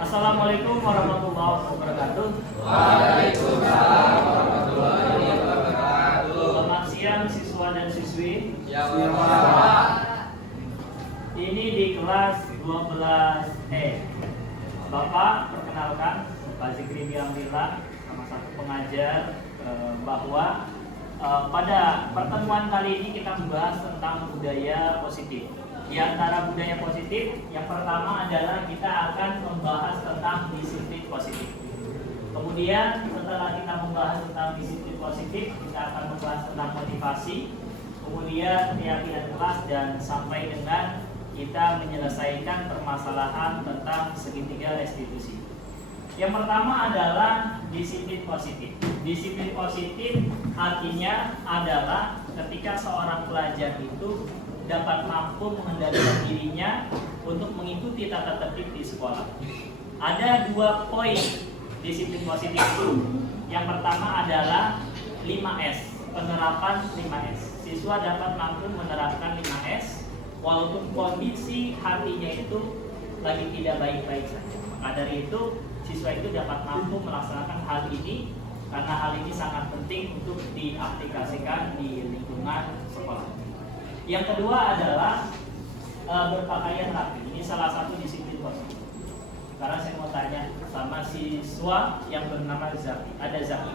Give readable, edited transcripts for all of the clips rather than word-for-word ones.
Assalamualaikum warahmatullahi wabarakatuh. Waalaikumsalam warahmatullahi wabarakatuh. Selamat siang siswa dan siswi. Ya Pak. Ini di kelas 12E. Bapak perkenalkan Pak Zikri Biambillah, sama satu pengajar, bahwa pada pertemuan kali ini kita membahas tentang budaya positif. Di antara budaya positif, yang pertama adalah kita akan membahas tentang disiplin positif. Kemudian setelah kita membahas tentang disiplin positif, kita akan membahas tentang motivasi, kemudian keyakinan kelas, dan sampai dengan kita menyelesaikan permasalahan tentang segitiga restitusi. Yang pertama adalah disiplin positif. Disiplin positif artinya adalah ketika seorang pelajar itu dapat mampu mengendalikan dirinya untuk mengikuti tata tertib di sekolah. Ada 2 poin disiplin positif itu. Yang pertama adalah 5S, penerapan 5S. Siswa dapat mampu menerapkan 5S walaupun kondisi hatinya itu lagi tidak baik-baik saja. Maka dari itu siswa itu dapat mampu melaksanakan hal ini karena hal ini sangat penting untuk diaplikasikan di lingkungan sekolah. Yang kedua adalah berpakaian rapi. Ini salah satu disiplin positif. Sekarang saya mau tanya sama siswa yang bernama Zaki. Ada Zaki.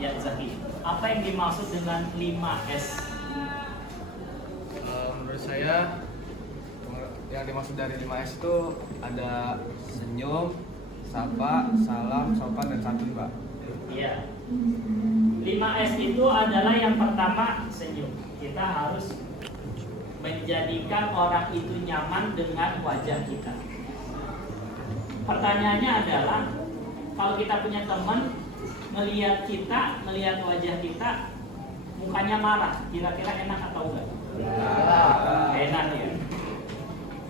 Ya Zaki. Apa yang dimaksud dengan 5S? Menurut saya yang dimaksud dari 5S itu ada senyum, sapa, salam, sopan, dan santun, Pak. Iya. 5S itu adalah yang pertama senyum. Kita harus menjadikan orang itu nyaman dengan wajah kita. Pertanyaannya adalah, kalau kita punya teman melihat wajah kita, mukanya marah, kira-kira enak atau enggak? Enak ya.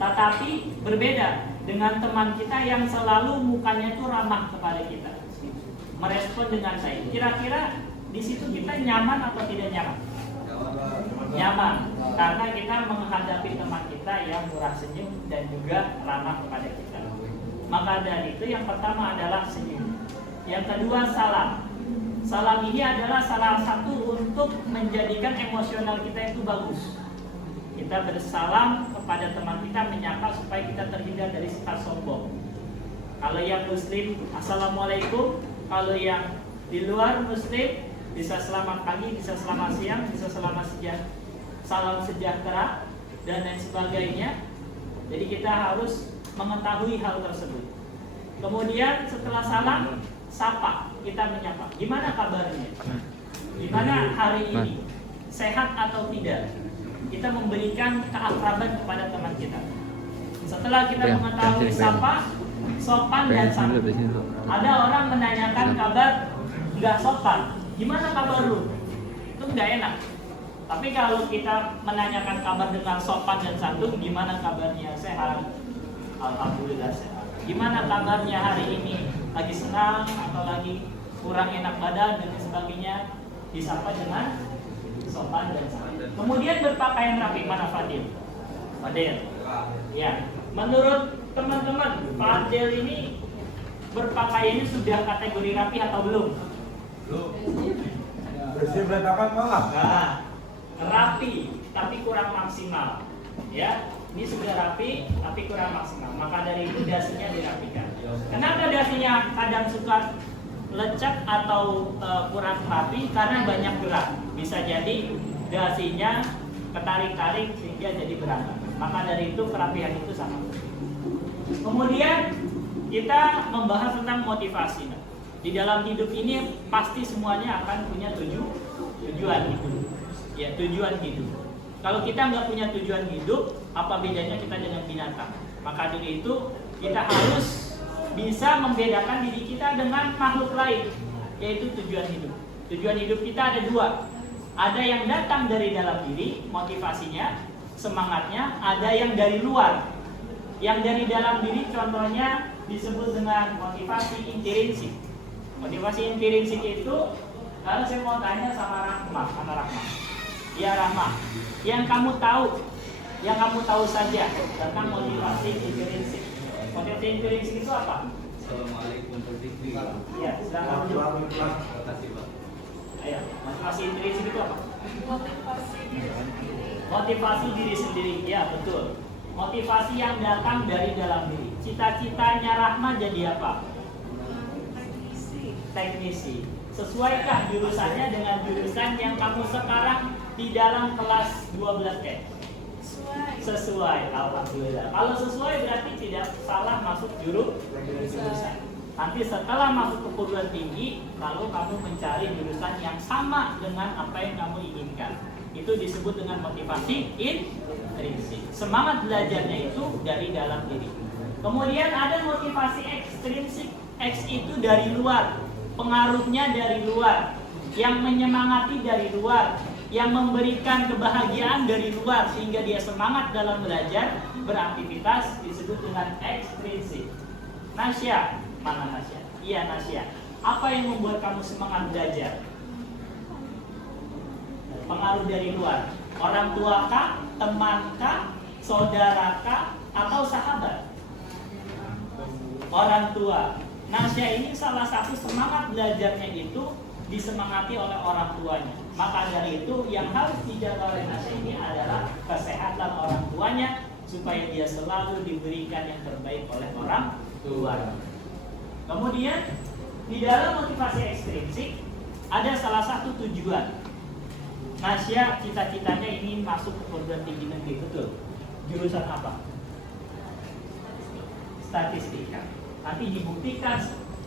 Tetapi berbeda dengan teman kita yang selalu mukanya itu ramah kepada kita, merespon dengan baik. Kira-kira di situ kita nyaman atau tidak nyaman? Nyaman, karena kita menghadapi teman kita yang murah senyum dan juga ramah kepada kita. Maka dari itu yang pertama adalah senyum. Yang kedua salam. Salam ini adalah salah satu untuk menjadikan emosional kita itu bagus. Kita bersalam kepada teman kita, menyapa supaya kita terhindar dari sifat sombong. Kalau yang muslim, assalamualaikum. Kalau yang di luar muslim, bisa selamat pagi, bisa selamat siang, bisa salam sejahtera, dan lain sebagainya. Jadi kita harus mengetahui hal tersebut. Kemudian setelah salam, sapa, kita menyapa. Gimana kabarnya? Gimana hari ini? Sehat atau tidak? Kita memberikan keakraban kepada teman kita. Setelah kita mengetahui sapa, sopan, dan santun. Ada orang menanyakan kabar nggak sopan. Gimana kabar lu? Itu nggak enak. Tapi kalau kita menanyakan kabar dengan sopan dan santun, gimana kabarnya? Sehat? Alhamdulillah sehat. Gimana kabarnya hari ini? Lagi senang atau lagi kurang enak badan dan sebagainya? Disapa dengan sopan dan santun. Kemudian berpakaian rapi. Mana Fadil? Fadil. Ya. Menurut teman-teman, Fadil ini berpakaiannya sudah kategori rapi atau belum? Bersih berantakan malah. Nah, rapi tapi kurang maksimal. Ya, ini sudah rapi tapi kurang maksimal. Maka dari itu dasinya dirapikan. Kenapa dasinya kadang suka lecek atau kurang rapi? Karena banyak gerak. Bisa jadi dasinya ketarik-tarik sehingga jadi berantakan. Maka dari itu kerapihan itu sangat penting. Kemudian kita membahas tentang motivasi. Di dalam hidup ini pasti semuanya akan punya tujuan hidup. Ya, tujuan hidup. Kalau kita nggak punya tujuan hidup, apa bedanya kita dengan binatang? Maka dari itu kita harus bisa membedakan diri kita dengan makhluk lain, yaitu tujuan hidup. Tujuan hidup kita ada 2. Ada yang datang dari dalam diri, motivasinya, semangatnya. Ada yang dari luar. Yang dari dalam diri contohnya disebut dengan motivasi intrinsik. Motivasi intrinsik itu, kalau saya mau tanya sama Rahmah, mana Rahmah? Ya Rahmah, yang kamu tahu saja tentang motivasi intrinsik. Motivasi intrinsik itu apa? Assalamualaikum Pertikwi. Ya, silakan. Terima kasih Pak. Ayo, motivasi intrinsik itu apa? Motivasi diri sendiri. Motivasi diri sendiri, ya betul. Motivasi yang datang dari dalam diri. Cita-citanya Rahma jadi apa? Teknisi. Teknisi. Sesuaikah jurusannya dengan jurusan yang kamu sekarang di dalam kelas 12 Sesuai. Sesuai, alhamdulillah. Kalau sesuai berarti tidak salah masuk jurusan. Nanti setelah masuk ke perguruan tinggi, lalu kamu mencari jurusan yang sama dengan apa yang kamu inginkan. Itu disebut dengan motivasi intrinsik. Semangat belajarnya itu dari dalam diri. Kemudian ada motivasi ekstrinsik. X itu dari luar, pengaruhnya dari luar, yang menyemangati dari luar, yang memberikan kebahagiaan dari luar sehingga dia semangat dalam belajar, beraktivitas, disebut dengan ekstrinsik. Nasya, mana Nasya? Iya Nasya. Apa yang membuat kamu semangat belajar? Pengaruh dari luar. Orang tua kah, teman kah, saudara kah, atau sahabat? Orang tua. Nasya ini salah satu semangat belajarnya itu disemangati oleh orang tuanya. Maka dari itu yang harus dijaga oleh Nasya ini adalah kesehatan orang tuanya supaya dia selalu diberikan yang terbaik oleh orang tua. Kemudian di dalam motivasi ekstrinsik ada salah satu tujuan. Nasya cita-citanya ingin masuk ke perguruan tinggi negeri, betul. Jurusan apa? Statistika. Nanti dibuktikan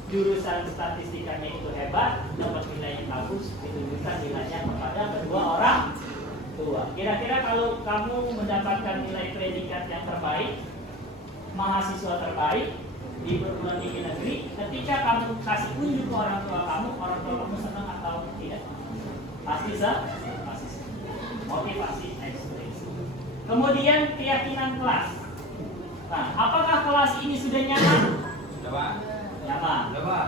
jurusan statistikanya itu hebat, dapat nilai yang bagus, ditunjukkan nilainya kepada kedua orang tua. Kira-kira kalau kamu mendapatkan nilai predikat yang terbaik, mahasiswa terbaik di perguruan tinggi negeri, ketika kamu kasih unjuk ke orang tua kamu senang atau tidak? Pasti pasti. Motivasi ekstrinsik. Kemudian keyakinan kelas. Nah, apakah kelas ini sudah nyaman? Sudah Pak. Nyaman. Sudah Pak.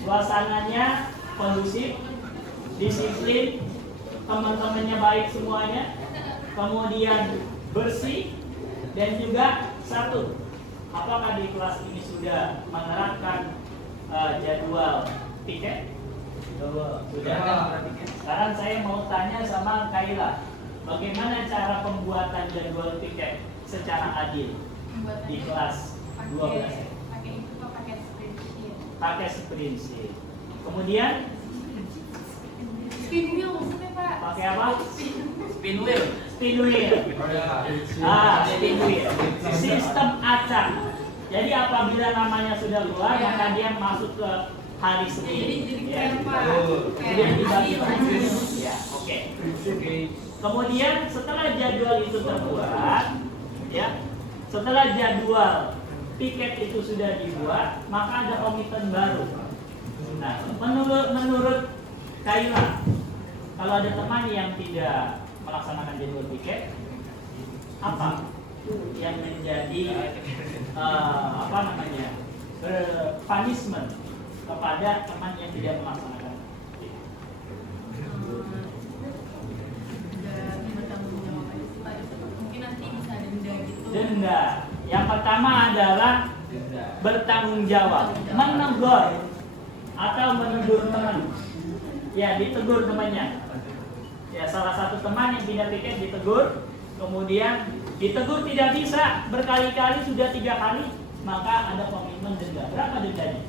Suasananya kondusif, disiplin, teman-temannya baik semuanya, kemudian bersih, dan juga satu, apakah di kelas ini sudah menerapkan jadwal piket? Sudah kan? Sekarang saya mau tanya sama Kaila, bagaimana cara pembuatan jadwal piket secara adil di kelas 12? Pakai itu kok pakai spreadsheet. Pakai spreadsheet. Kemudian Spin wheel maksudnya Pak. pakai apa? Spin wheel. Spin wheel. Spin wheel. Sistem acak. Jadi apabila namanya sudah keluar, maka dia masuk ke hari Senin. Jadi Ya. keren Pak. Kemudian dibagi. Adil. Ya, oke. Kemudian setelah jadwal itu terbuat, ya, setelah jadwal tiket itu sudah dibuat, maka ada komitmen baru. Nah, menurut Kaila, kalau ada teman yang tidak melaksanakan jadwal tiket, apa yang menjadi punishment kepada teman yang tidak melaksanakan tiket? Mungkin nanti bisa denda gitu. Denda. Yang pertama adalah bertanggung jawab, menegur atau menegur teman. Ya, ditegur temannya. Ya, salah satu teman yang tidak tiket ditegur, kemudian ditegur tidak bisa berkali-kali, sudah 3 kali, maka ada komitmen denda. Berapa dendanya?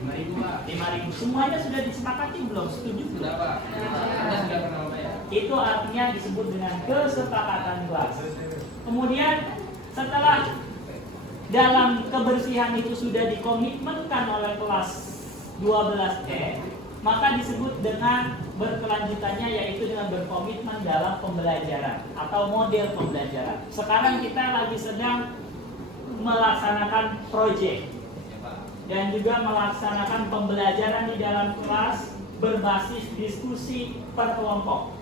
5.000 Pak. 5.000. Semuanya sudah disepakati belum? Setuju? Sudah Pak. Anda sudah pernah bayar. Itu artinya disebut dengan kesepakatan kelas. Kemudian setelah dalam kebersihan itu sudah dikomitmenkan oleh kelas 12E, maka disebut dengan berkelanjutannya, yaitu dengan berkomitmen dalam pembelajaran atau model pembelajaran. Sekarang kita lagi sedang melaksanakan proyek dan juga melaksanakan pembelajaran di dalam kelas berbasis diskusi per kelompok.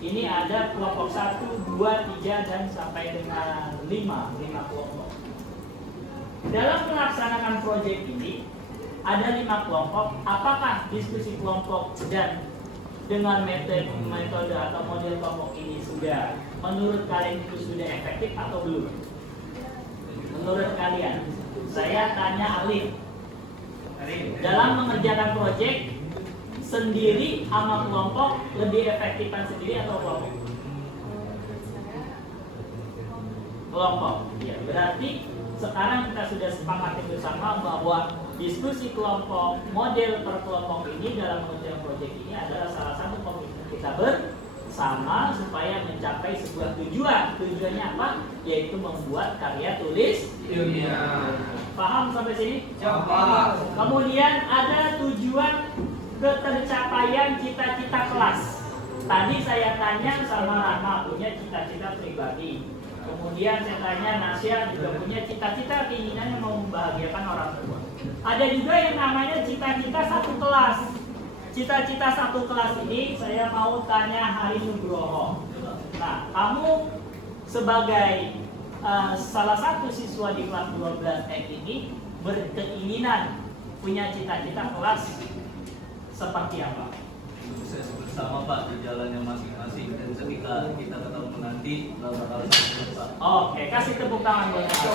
Ini ada kelompok 1, 2, 3 dan sampai dengan 5 kelompok. Dalam melaksanakan proyek ini ada 5 kelompok. Apakah diskusi kelompok dan dengan metode atau model kelompok ini sudah, menurut kalian itu sudah efektif atau belum? Menurut kalian Saya tanya Alif. Dalam mengerjakan proyek sendiri sama kelompok, lebih efektifan sendiri atau kelompok? Kelompok. Ya, berarti sekarang kita sudah sepakati bersama bahwa diskusi kelompok, model per kelompok ini dalam mengerjakan proyek ini adalah salah satu komitmen kita bersama supaya mencapai sebuah tujuan. Tujuannya apa? Yaitu membuat karya tulis ilmiah. Paham sampai sini? Paham. Kemudian ada tujuan ketercapaian cita-cita kelas. Tadi saya tanya sama Rahma punya cita-cita pribadi. Kemudian saya tanya Nasya juga punya cita-cita keinginannya mau membahagiakan orang tua. Ada juga yang namanya cita-cita satu kelas. Cita-cita satu kelas ini saya mau tanya Hari Nugroho. Nah, kamu sebagai salah satu siswa di kelas 12 ini berkeinginan punya cita-cita kelas seperti apa? Sukses bersama Pak di jalannya masing-masing dan ketika kita ketemu nanti bakal sukses Pak. Oke, kasih tepuk tangan buat aku.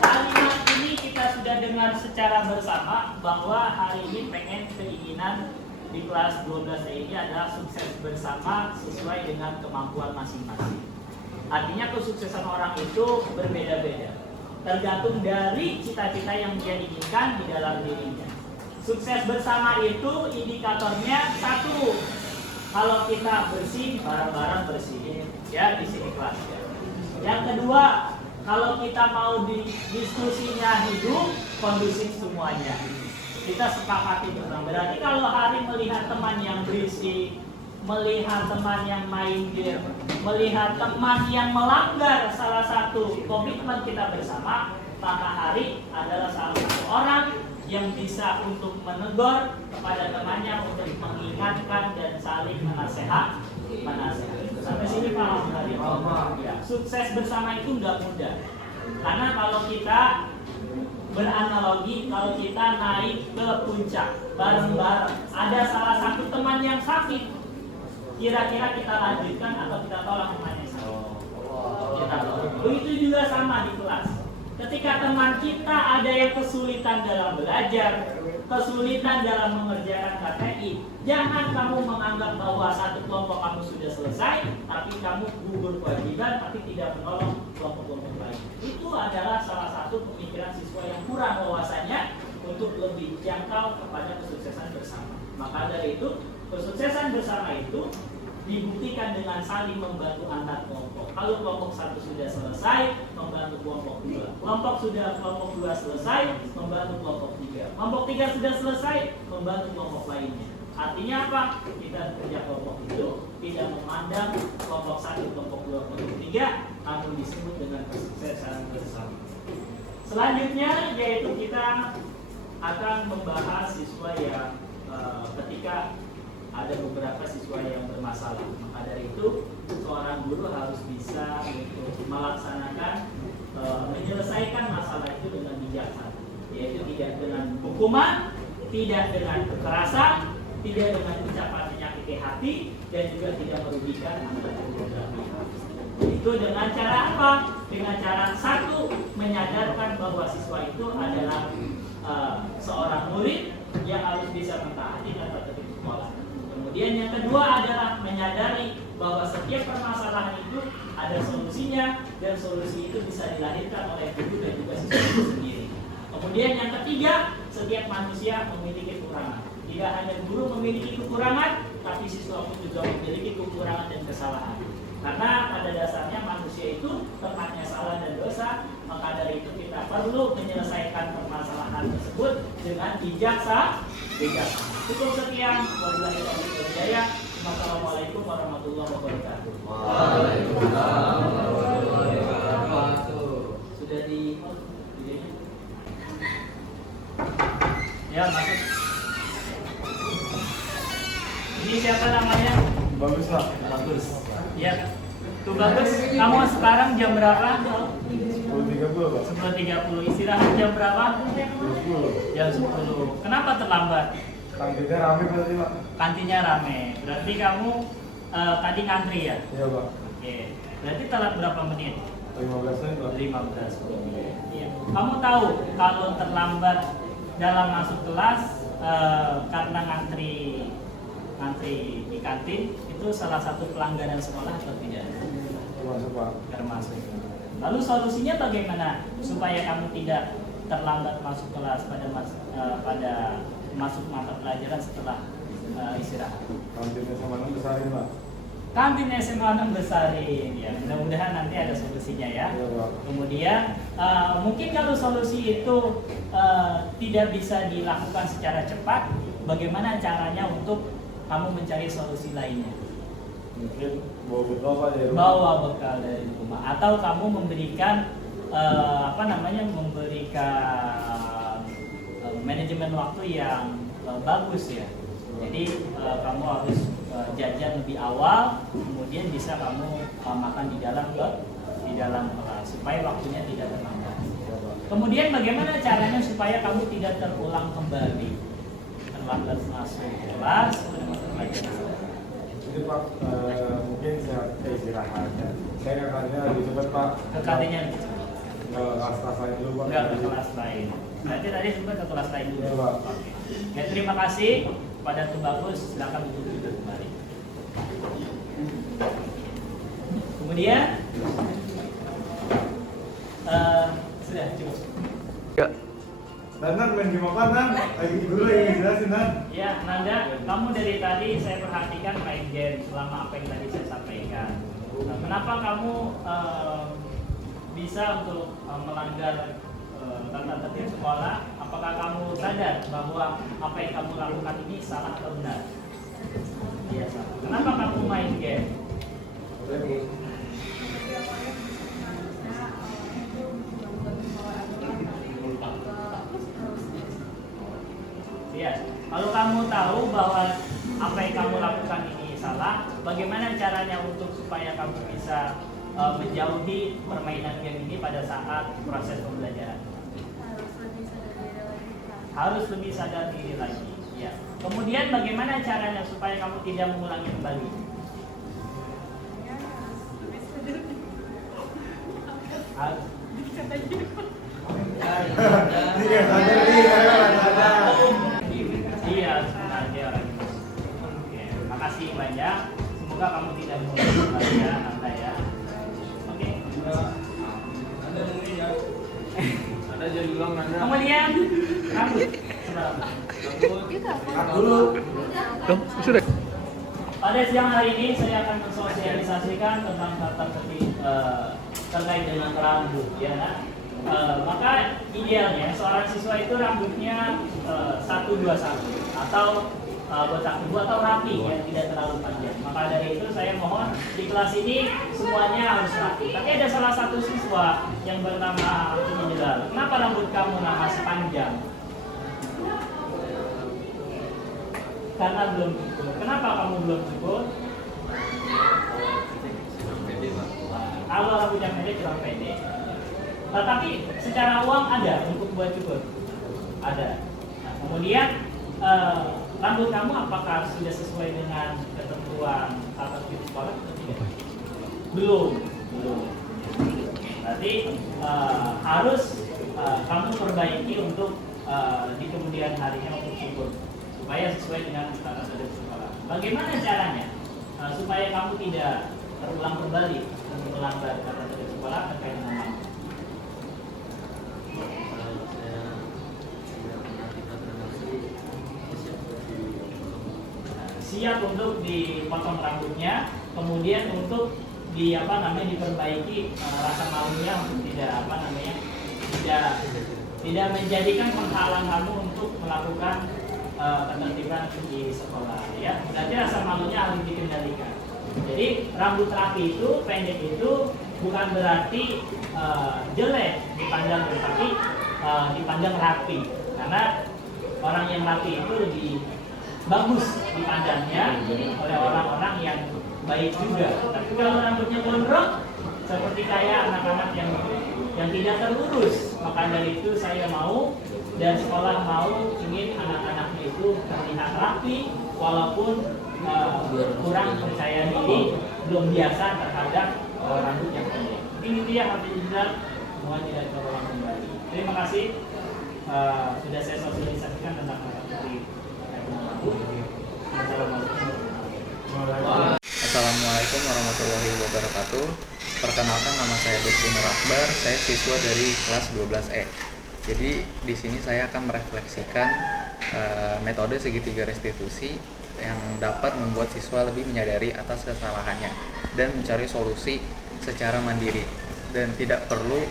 Kalimat ini kita sudah dengar secara bersama bahwa hari ini keinginan di kelas 12 ini adalah sukses bersama sesuai dengan kemampuan masing-masing. Artinya kesuksesan orang itu berbeda-beda, tergantung dari cita-cita yang dia inginkan di dalam dirinya. Sukses bersama itu indikatornya satu, kalau kita bersih, barang-barang bersih, ya di sini kelasnya. Yang kedua, kalau kita mau diskusinya hidup, kondusif semuanya. Kita sepakati bersama. Berarti kalau hari melihat teman yang berisik, melihat teman yang main game, melihat teman yang melanggar salah satu komitmen kita bersama, maka hari adalah salah satu orang yang bisa untuk menegur kepada temannya untuk mengingatkan dan saling menasehati. Sampai sini paham hari ya. Sukses bersama itu nggak mudah, karena kalau kita beranalogi, kalau kita naik ke puncak bareng-bareng, ada salah satu teman yang sakit, kira-kira kita lanjutkan atau kita tolak temannya sakit? Kita tolak. Begitu juga sama di kelas. Ketika teman kita ada yang kesulitan dalam belajar, kesulitan dalam mengerjakan KTI, jangan kamu menganggap bahwa satu kelompok kamu sudah selesai, tapi kamu gugur kewajiban, tapi tidak menolong kelompok-kelompok lain. Itu adalah salah satu pemikiran siswa yang kurang wawasannya untuk lebih jangkau kepada kesuksesan bersama. Maka dari itu, kesuksesan bersama itu dibuktikan dengan saling membantu antar kelompok. Kalau kelompok satu sudah selesai, membantu kelompok dua. Kelompok dua selesai, membantu kelompok tiga. Kelompok tiga sudah selesai, membantu kelompok lainnya. Artinya apa? Kita kerja kelompok itu tidak memandang kelompok satu, kelompok dua, kelompok tiga, namun disebut dengan kesuksesan bersama. Selanjutnya yaitu kita akan membahas siswa yang ketika ada beberapa siswa yang bermasalah. Maka dari itu seorang guru harus bisa untuk melaksanakan menyelesaikan masalah itu dengan bijaksana, yaitu tidak dengan hukuman, tidak dengan kekerasan, tidak dengan ucapan menyakiti hati, dan juga tidak merugikan anggota keluarga. Itu dengan cara apa? Dengan cara satu, menyadarkan bahwa siswa itu adalah seorang murid yang harus bisa mentaati dan tertib sekolah. Kemudian yang kedua adalah menyadari bahwa setiap permasalahan itu ada solusinya, dan solusi itu bisa dilahirkan oleh guru dan juga siswa itu sendiri. Kemudian yang ketiga, setiap manusia memiliki kekurangan. Tidak hanya guru memiliki kekurangan, tapi siswa pun juga memiliki kekurangan dan kesalahan. Karena pada dasarnya manusia itu tempatnya salah dan dosa, maka dari itu kita perlu menyelesaikan permasalahan tersebut dengan bijaksana. Cukup sekian. Wabillahi taufiq wal hidayah. Wassalamualaikum warahmatullahi wabarakatuh. Waalaikumsalam warahmatullahi wabarakatuh. Sudah di ya masuk. Ini siapa namanya? Bagus Pak. Bagus. Ya. Tuh Bagus. Kamu sekarang jam berapa? 10.30 Pak. 10.30. Istirahat jam berapa? 10. Jam 10. Kenapa terlambat? Kantinnya rame berarti Pak. Kantinnya rame. Berarti kamu tadi ngantri ya? Iya Pak. Oke. Berarti telat berapa menit? 15 menit Pak. 15 menit. Iya. Kamu tahu kalau terlambat dalam masuk kelas karena ngantri di kantin itu salah satu pelanggaran sekolah atau tidak? Termasuk Pak. Termasuk. Lalu solusinya bagaimana supaya kamu tidak terlambat masuk kelas pada masuk mata pelajaran setelah istirahat? Kantinnya sama 6 besarin Pak. Kantin SMA 6 besarin, ya mudah-mudahan nanti ada solusinya ya. Iya Pak. Kemudian mungkin kalau solusi itu tidak bisa dilakukan secara cepat, bagaimana caranya untuk kamu mencari solusi lainnya? Mungkin bawa bekal Pak dari rumah. Bawa bekal dari rumah, atau kamu memberikan manajemen waktu yang bagus ya. Jadi kamu harus jajan lebih awal, kemudian bisa kamu makan di dalam kelas supaya waktunya tidak terlambat. Kemudian bagaimana caranya supaya kamu tidak terulang kembali terlambat masuk kelas pada mata pelajaran? Jadi Pak, mungkin saya istirahat ya. Saya ke kantinnya lebih cepat Pak. Ke kantinnya lebih cepat. Ke kelas lain dulu Pak. Enggak ke kelas lain. Berarti tadi sempat ke kelas lain dulu. Iya, Pak. Oke. Ya, terima kasih pada Tubagus. Silakan duduk kembali. Kemudian sudah cukup. Nan main game apa Nan? Lagi dulu yang jelasin Nan. Ya, Nanda, kamu dari tadi saya perhatikan main game selama apa yang tadi saya sampaikan. Nah, kenapa kamu bisa untuk melanggar tata tertib sekolah? Apakah kamu sadar bahwa apa yang kamu lakukan ini salah atau benar? Iya, salah. Kenapa kamu main game? Ya, kalau kamu tahu bahwa apa yang kamu lakukan ini salah, bagaimana caranya untuk supaya kamu bisa menjauhi permainan game ini pada saat proses pembelajaran? Harus lebih sadar diri lagi. Ya. Kemudian bagaimana caranya supaya kamu tidak mengulangi kembali? Harus. Iya, sebenarnya orang itu. Oke, makasih banyak. Semoga kamu tidak mengulangi kembali ya, Anda ya. Oke. Anda mungkin ya. Anda jadi bilang Anda. Kemudian rambut. Dulu. Sudah. Pada siang hari ini saya akan mensosialisasikan tentang tata tertib terkait dengan rambut ya. Maka idealnya seorang siswa itu rambutnya 1-2-1 atau botak tebu atau rapi ya, tidak terlalu panjang. Maka dari itu saya mohon di kelas ini semuanya harus rapi. Tapi ada salah satu siswa yang bernama Abdul. Kenapa rambut kamu masih panjang? Karena belum cukur. Kenapa kamu belum cukur? Kalau rambutnya pendek kurang pendek. Tetapi secara uang ada untuk buat cukur. Ada. Nah, kemudian rambut kamu apakah sudah sesuai dengan ketentuan tata tertib sekolah atau tidak? Belum. Berarti harus kamu perbaiki untuk di kemudian harinya untuk cukur supaya sesuai dengan tata tertib sekolah. Bagaimana caranya supaya kamu tidak terulang kembali untuk melanggar tata tertib sekolah terkait dengan rambut? Siap untuk dipotong rambutnya, kemudian untuk diperbaiki rasa malunya untuk tidak menjadikan penghalang kamu untuk melakukan ketertiban di sekolah ya. Berarti rasa malunya harus dikendalikan. Jadi rambut rapi itu, pendek itu bukan berarti jelek dipandang, tapi dipandang rapi. Karena orang yang rapi itu lebih bagus dipandangnya oleh orang-orang yang baik juga. Tapi kalau rambutnya gondrong seperti kayak anak-anak yang tidak terurus, maka dari itu saya mau dan sekolah mau ingin anak-anaknya itu terlihat rapi walaupun kurang percaya diri, belum biasa terhadap rambut yang pendek. Mungkin itu ya Hafizillah, semoga tidak terulang kembali. Terima kasih sudah saya sosialisasikan tentang materi. Assalamualaikum warahmatullahi wabarakatuh. Perkenalkan, nama saya Lutfi Nur Akbar. Saya siswa dari kelas 12E. Jadi di sini saya akan merefleksikan metode segitiga restitusi yang dapat membuat siswa lebih menyadari atas kesalahannya dan mencari solusi secara mandiri, dan tidak perlu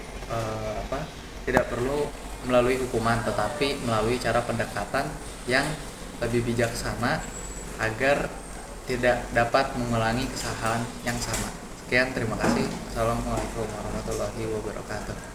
melalui hukuman, tetapi melalui cara pendekatan yang lebih bijaksana agar tidak dapat mengulangi kesalahan yang sama. Sekian, terima kasih. Assalamualaikum warahmatullahi wabarakatuh.